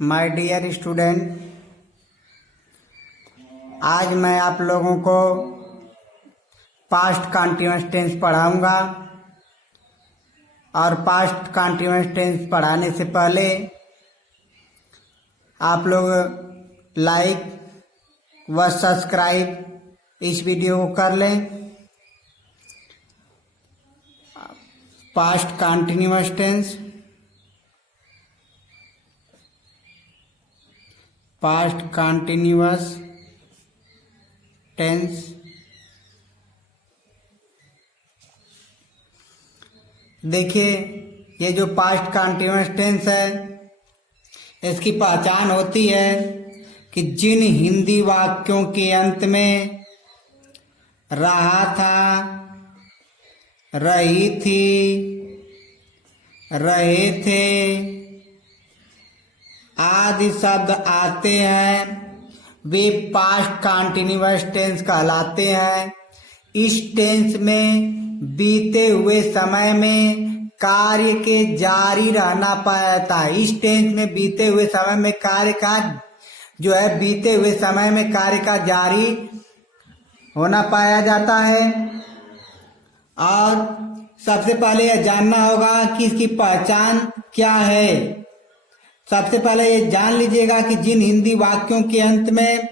My dear student, आज मैं आप लोगों को पास्ट कंटीन्यूअस टेंस पढ़ाऊंगा। और पास्ट कंटीन्यूअस टेंस पढ़ाने से पहले आप लोग लाइक व सब्सक्राइब इस वीडियो को कर लें। Past continuous tense, past continuous tense. देखिए, ये जो पास्ट कंटीन्यूअस टेंस है, इसकी पहचान होती है कि जिन हिंदी वाक्यों के अंत में रहा था, रही थी, रहे थे आदि शब्द आते हैं, वे पास्ट कंटीन्यूअस टेंस कहलाते हैं। इस टेंस में बीते हुए समय में कार्य के जारी रहना पाया जाता है। इस टेंस में बीते हुए समय में कार्य का जो है, बीते हुए समय में कार्य का जारी होना पाया जाता है। और सबसे पहले यह जानना होगा कि इसकी पहचान क्या है। सबसे पहले ये जान लीजिएगा कि जिन हिंदी वाक्यों के अंत में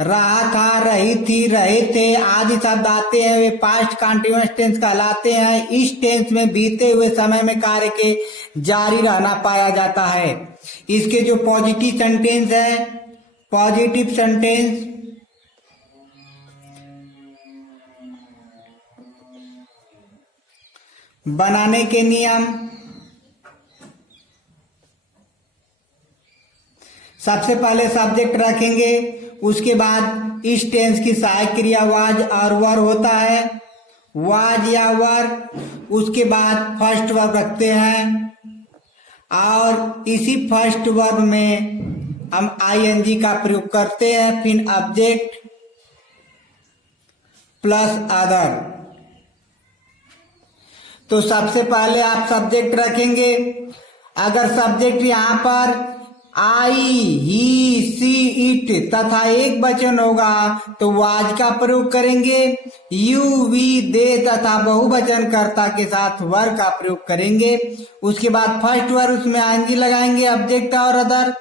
रहा था, रही थी, रहे थे आदि शब्द आते हैं, वे पास्ट कंटीन्यूअस टेंस कहलाते हैं। इस टेंस में बीते हुए समय में कार्य के जारी रहना पाया जाता है। इसके जो पॉजिटिव सेंटेंस है, पॉजिटिव सेंटेंस बनाने के नियम। सबसे पहले सब्जेक्ट रखेंगे, उसके बाद इस टेंस की सहायक क्रिया वाज और वर होता है, वाज या वर। उसके बाद फर्स्ट वर्ब रखते हैं और इसी फर्स्ट वर्ब में हम आईएनजी का प्रयोग करते हैं। फिर ऑब्जेक्ट प्लस अदर। तो सबसे पहले आप सब्जेक्ट रखेंगे। अगर सब्जेक्ट यहाँ पर आई, ही, सी, इट तथा एक वचन होगा तो वाज का प्रयोग करेंगे। यू, वी, दे तथा बहुवचन कर्ता के साथ वर का प्रयोग करेंगे। उसके बाद फर्स्ट वर उसमें आईएनजी लगाएंगे, ऑब्जेक्ट और अदर।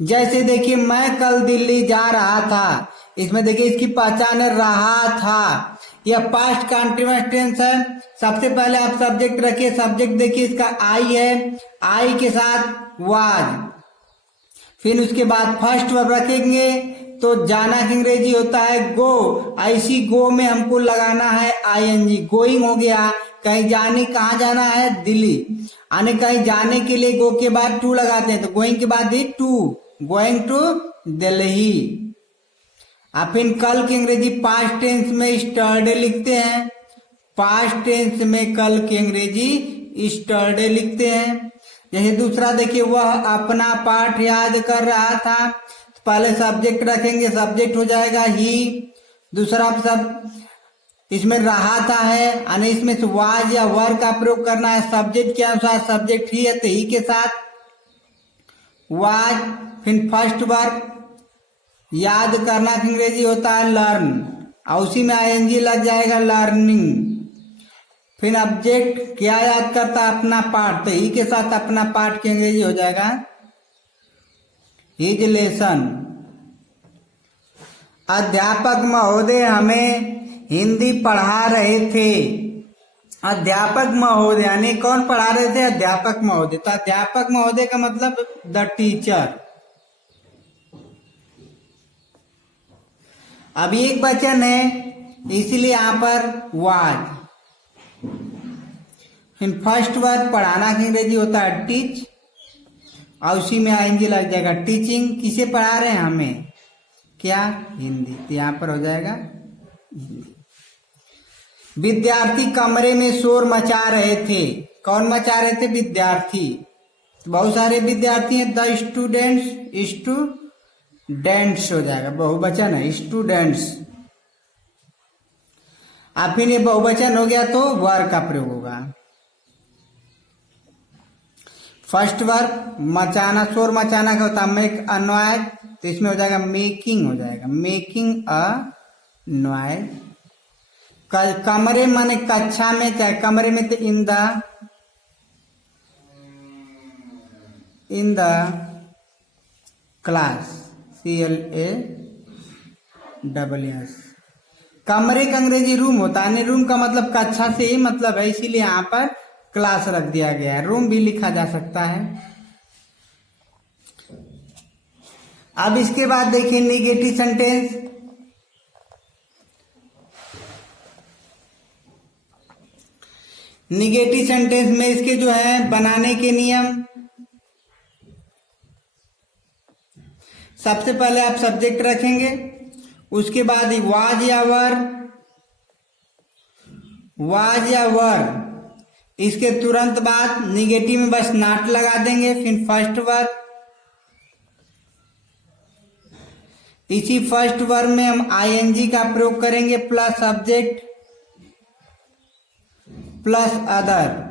जैसे देखिए, मैं कल दिल्ली जा रहा था, इसमें देखिए इसकी पहचान है रहा था। यह पास्ट कंटीन्यूअस टेंस है। सबसे पहले आप सब्जेक्ट रखिए। सब्जेक्ट देखिए इसका आई है, आई के साथ वाज। फिर उसके बाद फर्स्ट वर्ब रखेंगे तो जाना की अंग्रेजी होता है गो। ऐसी गो में हमको लगाना है आईएनजी। गोइंग हो गया, कहीं जाने, कहाँ जाना है, दिल्ली। आने कहीं जाने के लिए गो के बाद टू लगाते हैं, तो गोइंग के बाद ही टू, गोइंग टू दिल्ली। अब फिर कल की अंग्रेजी पास्ट टेंस में स्टरडे लिखते हैं। पास्ट टेंस में कल की अंग्रेजी स्टरडे लिखते हैं। जैसे दूसरा देखिए, वह अपना पाठ याद कर रहा था, तो पहले सब्जेक्ट रखेंगे, सब्जेक्ट हो जाएगा ही। दूसरा सब इसमें रहा था है, यानी इसमें वाज या वर का प्रयोग करना है। सब्जेक्ट के अनुसार सब्जेक्ट ही है तो ही के साथ वाज। फिर फर्स्ट वर्ब याद करना की अंग्रेजी होता है लर्न, और उसी में आईएनजी लग जाएगा लर्निंग। फिर ऑब्जेक्ट क्या याद करता है, अपना पाठ, तो ही के साथ अपना पाठ की अंग्रेजी हो जाएगा हिज लेसन। अध्यापक महोदय हमें हिंदी पढ़ा रहे थे। अध्यापक महोदय यानी कौन पढ़ा रहे थे, अध्यापक महोदय। तो अध्यापक महोदय का मतलब द टीचर। अब एक वचन है, इसलिए यहां पर वाज। फिर फर्स्ट वर्ड पढ़ाना की अंग्रेजी होता है टीच, और उसी में आएंगे लग जाएगा टीचिंग। किसे पढ़ा रहे हैं, हमें, क्या, हिंदी। तो यहाँ पर हो जाएगा हिंदी। विद्यार्थी कमरे में शोर मचा रहे थे। कौन मचा रहे थे, विद्यार्थी। तो बहुत सारे विद्यार्थी हैं, द स्टूडेंट्स, स्टूडेंट्स हो जाएगा, बहुवचन है स्टूडेंट्स। अब फिर ये बहुवचन हो गया तो वर का प्रयोग होगा। फर्स्ट वर्ब मचाना, शोर मचाना का होता है मेक अ नॉइज, तो इसमें हो जाएगा मेकिंग, हो जाएगा मेकिंग अ नॉइज। कमरे माने कक्षा में, चाहे कमरे में, तो इन द क्लास, CLASS। कमरे का अंग्रेजी रूम होता है, रूम का मतलब कक्षा से ही मतलब है, इसीलिए यहाँ पर क्लास रख दिया गया है, रूम भी लिखा जा सकता है। अब इसके बाद देखिए निगेटिव सेंटेंस। निगेटिव सेंटेंस में इसके जो है बनाने के नियम, सबसे पहले आप सब्जेक्ट रखेंगे, उसके बाद वाज या वर, वाज या वर, इसके तुरंत बाद निगेटिव में बस नॉट लगा देंगे, फिर फर्स्ट वर्ब, इसी फर्स्ट वर्ब में हम आईएनजी का प्रयोग करेंगे प्लस सब्जेक्ट प्लस अदर।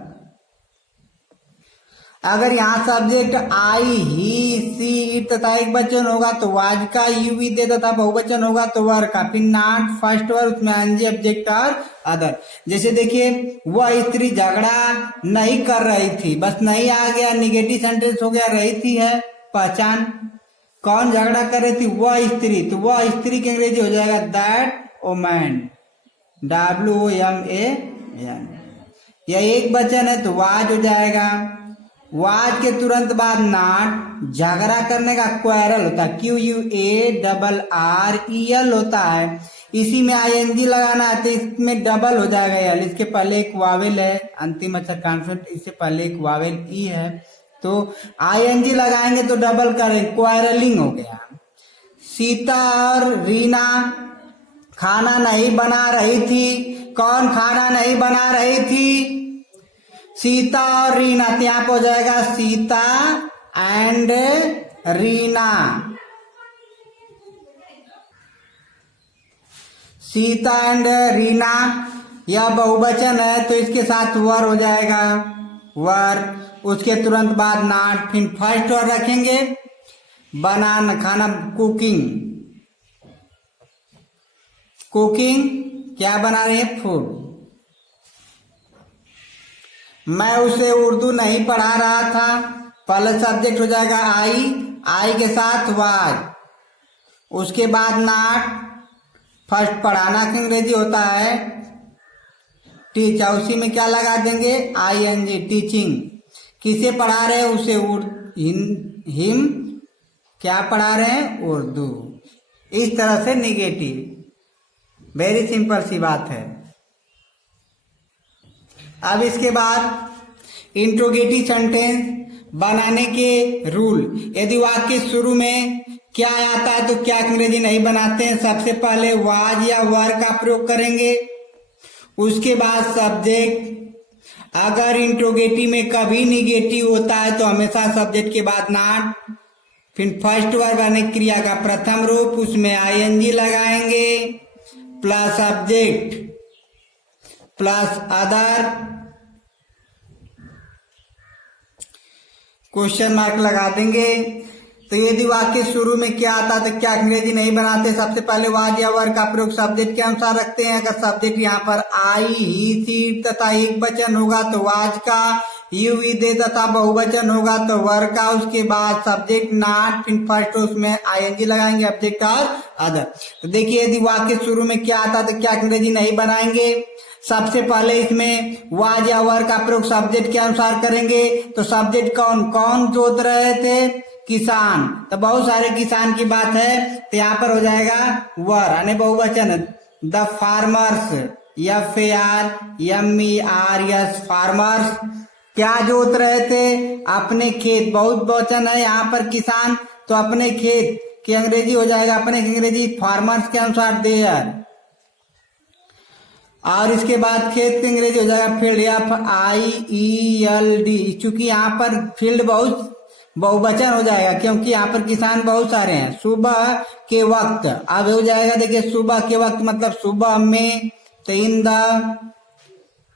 अगर यहाँ subject I, he, C, it तथा एक वचन होगा तो वाज का, यू भी दे तथा बहुवचन होगा तो वर का, फिर नॉट फर्स्ट वर्ब, उसमें एनजी ऑब्जेक्ट और अदर। जैसे देखिए वह स्त्री झगड़ा नहीं कर रही थी, बस नहीं आ गया, निगेटिव सेंटेंस हो गया, रही थी है पहचान, कौन झगड़ा कर रही थी, वह स्त्री, तो वह स्त्री की अंग्रेजी हो जाएगा दैट वुमन, WOMAN। यह एक वचन है तो वाज हो जाएगा, वाज के तुरंत बाद नॉट, झगड़ा करने का क्वेरल होता है, QUARREL होता है, इसी में आईएनजी लगाना है तो इसमें डबल हो जाएगा एल, इसके पहले एक वावेल है, अंतिम अक्षर कॉन्सोनेंट, इससे पहले एक वावेल ई है, तो आईएनजी लगाएंगे तो डबल करें, क्वेरलिंग हो गया। सीता और रीना खाना नहीं बना रही थी, कौन खाना नहीं बना रही थी, सीता और रीना, तो यहाँ पे हो जाएगा सीता एंड रीना, सीता एंड रीना, यह बहुवचन है तो इसके साथ वर हो जाएगा, वर, उसके तुरंत बाद नॉट, फिर फर्स्ट वर्ड रखेंगे, बनाना खाना, कुकिंग, कुकिंग क्या बना रहे हैं, फूड। मैं उसे उर्दू नहीं पढ़ा रहा था, पहले सब्जेक्ट हो जाएगा आई, आई के साथ वाज, उसके बाद नॉट, फर्स्ट पढ़ाना का अंग्रेजी होता है टीच, उसी में क्या लगा देंगे आईएनजी, टीचिंग, किसे पढ़ा रहे हैं, उसे हिम, क्या पढ़ा रहे हैं, उर्दू। इस तरह से निगेटिव, वेरी सिंपल सी बात है। अब इसके बाद इंट्रोगेटिव सेंटेंस बनाने के रूल, यदि वाक्य शुरू में क्या आता है तो क्या अंग्रेजी नहीं बनाते हैं, सबसे पहले वाज या वर का प्रयोग करेंगे, उसके बाद सब्जेक्ट, अगर इंट्रोगेटिव में कभी निगेटिव होता है तो हमेशा सब्जेक्ट के बाद नॉट, फिर फर्स्ट वर्ब यानी क्रिया का प्रथम रूप, उसमें आईएनजी लगाएंगे plus subject plus other, question mark लगा देंगे। तो यदि वाक्य शुरू में क्या आता है तो क्या अंग्रेजी नहीं बनाते, सबसे पहले वाज या वर का प्रयोग सब्जेक्ट के अनुसार रखते हैं, अगर सब्जेक्ट यहाँ पर आई, ही, सी तथा एक वचन होगा तो वाज का, यू, वी, दे तथा बहुवचन होगा तो वर का, उसके बाद सब्जेक्ट नॉट, फिर फर्स्ट उसमें आईएनजी लगाएंगे, ऑब्जेक्ट और अदर। तो देखिए यदि वाक्य शुरू में क्या आता तो क्या अंग्रेजी नहीं बनाएंगे, सबसे पहले इसमें वाज या वर का प्रयोग सब्जेक्ट के अनुसार करेंगे, तो सब्जेक्ट कौन कौन जोत रहे थे, किसान, तो बहुत सारे किसान की बात है तो यहाँ पर हो जाएगा वर यानी बहुवचन, द फार्मर्स, FARMERS, फार्मर्स क्या जोत रहे थे, अपने खेत, बहुत बहुवचन है यहाँ पर किसान, तो अपने खेत की अंग्रेजी हो जाएगा, अपने की अंग्रेजी फार्मर्स के अनुसार देयर, और इसके बाद खेत की अंग्रेजी हो जाएगा फील्ड, FIELD, चूंकि यहाँ पर फील्ड बहुत बहुवचन हो जाएगा क्योंकि यहाँ पर किसान बहुत सारे हैं। सुबह के वक्त, अब हो जाएगा देखिए सुबह के वक्त मतलब सुबह में, तो in the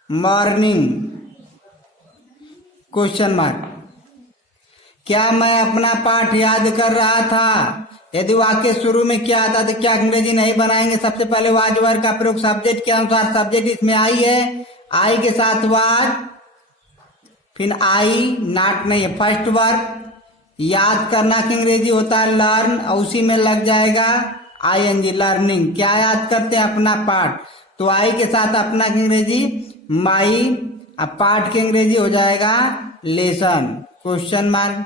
morning, question mark, क्या मैं अपना पाठ याद कर रहा था। यदि वाक्य शुरू में क्या आता तो क्या अंग्रेजी नहीं बनाएंगे। सबसे पहले वाज वर्ग का प्रयोग सब्जेक्ट के अनुसार। सब्जेक्ट इसमें आई है, आई के साथ वाज, फिर आई नॉट नहीं है फर्स्ट वर्ग। याद करना की अंग्रेजी होता है लर्न, और उसी में लग जाएगा आईएनजी लर्निंग। क्या याद करते हैं? अपना पाठ। तो आई के साथ अपना की अंग्रेजी माई, अब पाठ की अंग्रेजी हो जाएगा लेसन क्वेश्चन मार्क।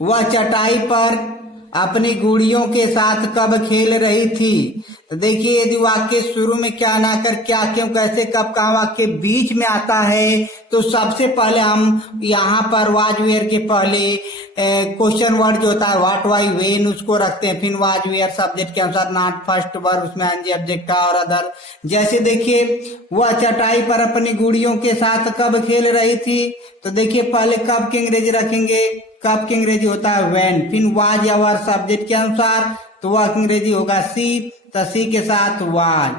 वह चटाई पर अपनी गुड़ियों के साथ कब खेल रही थी। तो देखिए यदि वाक्य शुरू में क्या ना कर क्या क्यों कैसे कब कहाँ वाक्य बीच में आता है तो सबसे पहले हम यहाँ पर वाज वेयर के पहले क्वेश्चन वर्ड जो होता है व्हाट वाई वेन उसको रखते हैं। फिर वाज वेयर सब्जेक्ट के अनुसार नॉट फर्स्ट वर्ब, उसमें एनजी ऑब्जेक्ट और अदर। जैसे देखिए वह चटाई पर अपनी गुड़ियों के साथ कब खेल रही थी। तो देखिए पहले कब की अंग्रेजी रखेंगे, कब की अंग्रेजी होता है व्हेन। फिर वाज या वर सब्जेक्ट के अनुसार तो वह अंग्रेजी होगा सी, तो सी के साथ वाज,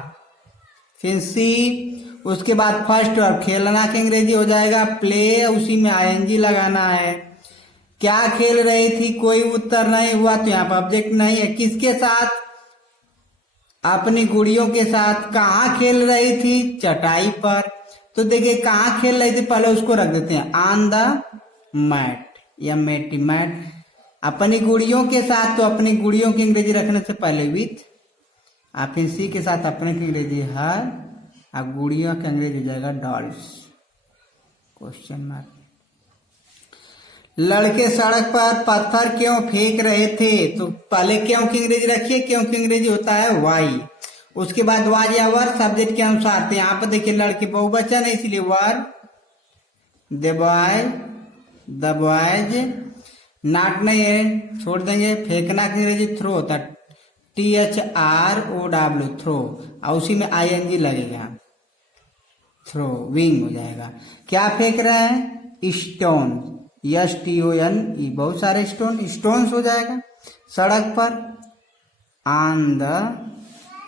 फिर सी। उसके बाद फर्स्ट वर्ब खेलना की अंग्रेजी हो जाएगा प्ले, उसी में आईएनजी लगाना है। क्या खेल रही थी, कोई उत्तर नहीं हुआ तो यहाँ पर ऑब्जेक्ट नहीं है। किसके साथ? अपनी गुड़ियों के साथ। कहाँ खेल रही थी? चटाई पर। तो देखिए कहाँ खेल रही थी पहले उसको रख देते हैं ऑन द मैट या मेटी मैट। अपनी गुड़ियों के साथ तो अपनी गुड़ियों की अंग्रेजी रखने से पहले विथ, आप सी के साथ अपने की अंग्रेजी हर, अब गुड़ियों की अंग्रेजी हो जाएगा डॉल्स क्वेश्चन मार्क। लड़के सड़क पर पत्थर क्यों फेंक रहे थे। तो पहले क्यों की अंग्रेजी रखिए, क्यों की अंग्रेजी होता है वाई। उसके बाद वाज या वर सब्जेक्ट के अनुसार। तो यहाँ पर देखिए लड़के बहुवचन है इसलिए were, the boy, the boys. Not नहीं है छोड़ देंगे। फेंकना की अंग्रेजी थ्रो होता है THROW थ्रो, और उसी में ING लगेगा थ्रो, विंग हो जाएगा। क्या फेंक रहे हैं? स्टोन, STONE, बहुत सारे स्टोन, स्टोन्स हो जाएगा। सड़क पर on the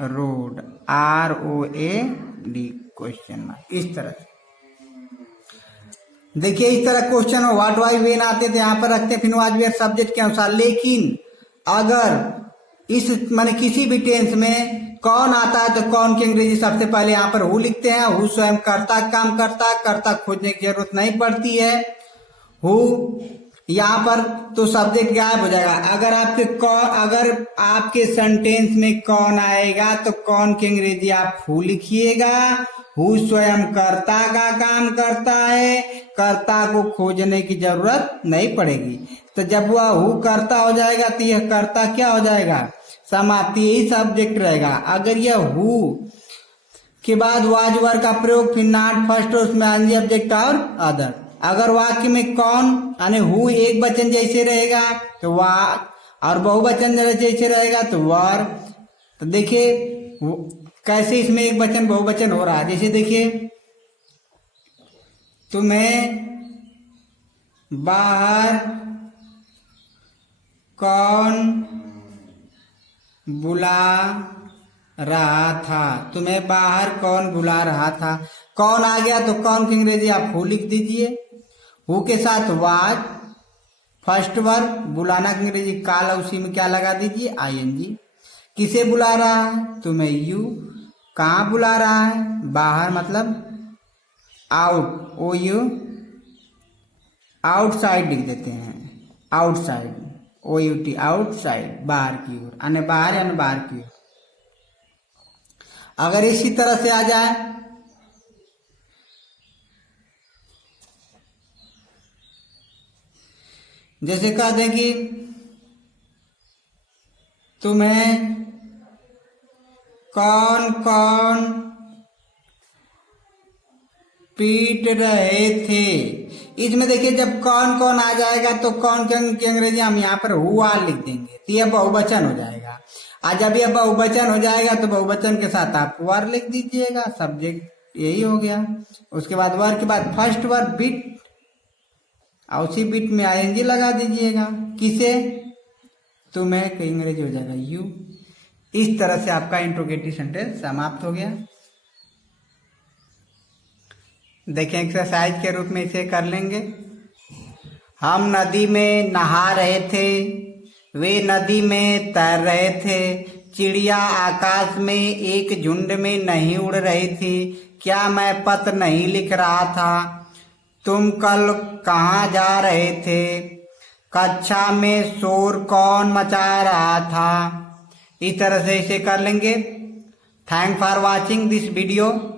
road ROAD question mark. इस तरह से देखिए इस तरह क्वेश्चन व्हाट वाई वेन आते थे यहाँ पर रखते हैं, फिर वाज वेयर सब्जेक्ट के अनुसार। लेकिन अगर इस माने किसी भी टेंस में कौन आता है तो कौन की अंग्रेजी सबसे पहले यहाँ पर हु लिखते हैं। हु स्वयं कर्ता काम करता है, कर्ता खोजने की जरूरत नहीं पड़ती है। हु यहाँ पर तो सब्जेक्ट गायब हो जाएगा। अगर आपके सेंटेंस में कौन आएगा तो कौन की अंग्रेजी आप हु लिखिएगा। हु स्वयं कर्ता का काम करता है, कर्ता को खोजने की जरूरत नहीं पड़ेगी। तो जब वह हु कर्ता हो जाएगा तो यह कर्ता क्या हो जाएगा? समाप्ति, यही सब्जेक्ट रहेगा। अगर यह हु के बाद वाज वर्ग का प्रयोग, फिर नॉट फर्स्ट, उसमें एनजी ऑब्जेक्ट और अदर। अगर वाक्य में कौन यानी हु एक वचन जैसे रहेगा तो वाज, और बहुवचन जैसे रहेगा तो वर। तो देखिए कैसे इसमें एक वचन बहुवचन हो रहा है। जैसे देखिए तुम्हें बाहर कौन बुला रहा था। तुम्हें बाहर कौन बुला रहा था। कौन आ गया तो कौन की अंग्रेजी आप हु लिख दीजिए। हु के साथ वाज फर्स्ट वर्ब, बुलाना की अंग्रेजी काल, उसी में क्या लगा दीजिए ING। किसे बुला रहा है? तुम्हें यू। कहाँ बुला रहा है? बाहर मतलब आउट, OU आउटसाइड लिख देते हैं। आउटसाइड OUT आउटसाइड, बाहर की ओर, यानी बाहर यानी बाहर की ओर। अगर इसी तरह से आ जाए जैसे कह दें कि तुम्हें कौन कौन पीट रहे थे। इसमें देखिए जब कौन कौन आ जाएगा तो कौन की अंग्रेजी हम यहाँ पर हुआ लिख देंगे तो यह बहुवचन हो जाएगा। और जब यह बहुवचन हो जाएगा तो बहुवचन के साथ आप वर लिख दीजिएगा, सब्जेक्ट यही हो गया। उसके बाद वर के बाद फर्स्ट वर्ब बिट, और उसी बिट में ING लगा दीजिएगा। किसे? तुम्हें की अंग्रेजी हो जाएगा यू। इस तरह से आपका इंट्रोगेटिव सेंटेंस समाप्त हो गया। देखें एक्सरसाइज के रूप में इसे कर लेंगे। हम नदी में नहा रहे थे, वे नदी में तैर रहे थे। चिड़िया आकाश में एक झुंड में नहीं उड़ रही थी। क्या मैं पत्र नहीं लिख रहा था? तुम कल कहाँ जा रहे थे? कक्षा में शोर कौन मचा रहा था? इस तरह से इसे कर लेंगे। Thank for watching this video.